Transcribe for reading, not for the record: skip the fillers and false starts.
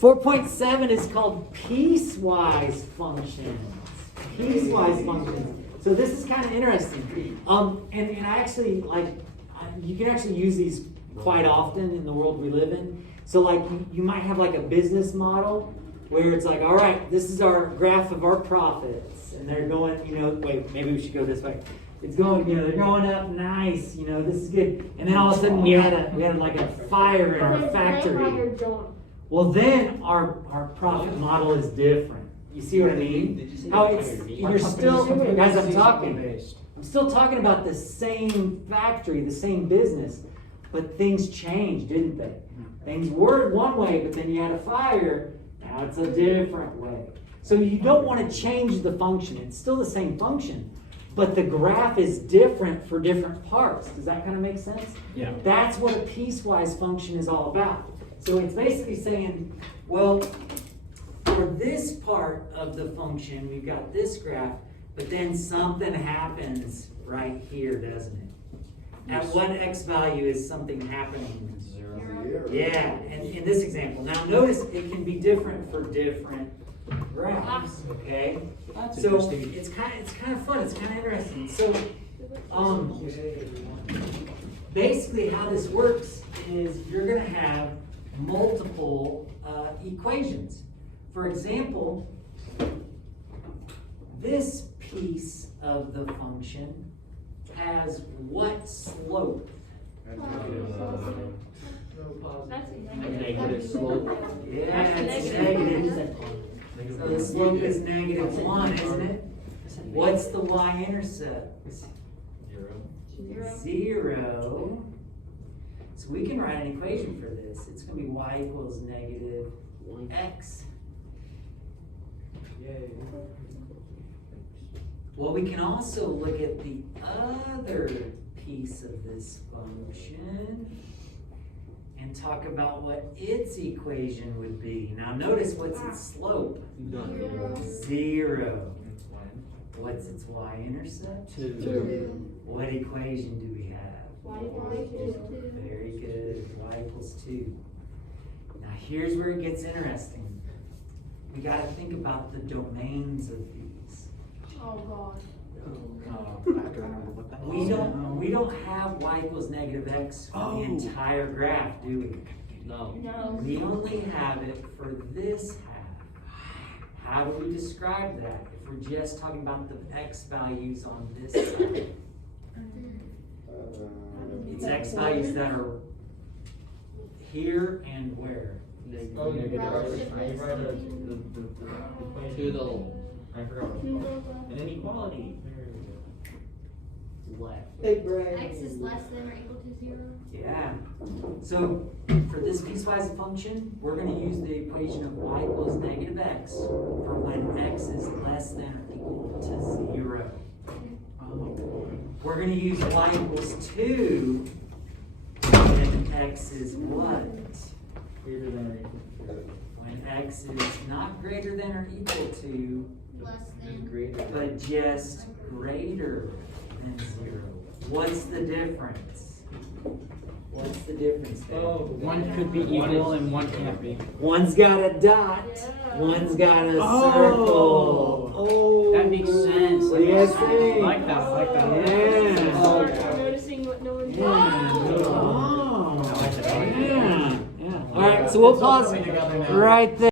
4.7 is called piecewise functions. Piecewise functions. So this is kind of interesting. And I actually you can actually use these quite often in the world we live in. So like you might have like a business model where it's like, all right, this is our graph of our profits, and they're going, wait, maybe we should go this way. It's going, they're going up nice, this is good. And then all of a sudden we had like a fire in our factory. Well, then our profit model is different. You see what I mean? How you're still, guys, I'm still talking about the same factory, the same business, but things changed, didn't they? Things were one way, but then you had a fire. Now it's a different way. So you don't want to change the function. It's still the same function, but the graph is different for different parts. Does that kind of make sense? Yeah. That's what a piecewise function is all about. So it's basically saying, well, for this part of the function, we've got this graph, but then something happens right here, doesn't it? At what x value is something happening? 0. Yeah, and in this example. Now notice it can be different for different graphs, okay? So it's kind of fun, it's kind of interesting. So basically how this works is you're going to have multiple equations. For example, this piece of the function has what slope? Negative slope. Yeah, it's negative. So the slope is -1, isn't it? What's the y-intercept? 0. So we can write an equation for this. It's going to be y equals -x. Yay. Well, we can also look at the other piece of this function and talk about what its equation would be. Now notice, what's its slope? 0. What's its y-intercept? 2. What equation do we have? Y equals 2. Very good. Y equals 2. Now here's where it gets interesting. We got to think about the domains of these. Oh God. We don't have y equals -x for the entire graph, do we? No. No. We only have it for this half. How do we describe that if we're just talking about the x values on this side? It's x values that are here and where? Oh, negative. To the I forgot what it's called. An inequality. Left. X is less than or equal to 0? Yeah. So for this piecewise function, we're going to use the equation of y equals -x for when x is less than or equal to 0. We're going to use y equals 2 when x is what? Greater than or equal to. When x is not greater than or equal to, Less Just than. greater. but just greater than 0. What's the difference? What's the difference there? One could be equal and one can't be. One's got a dot, one's got a circle. Oh, That makes sense. What do you guys think? I like that. I like that. Yeah. Noticing what no one's Yeah. doing. Oh. Yeah. All right, so we'll pause right there.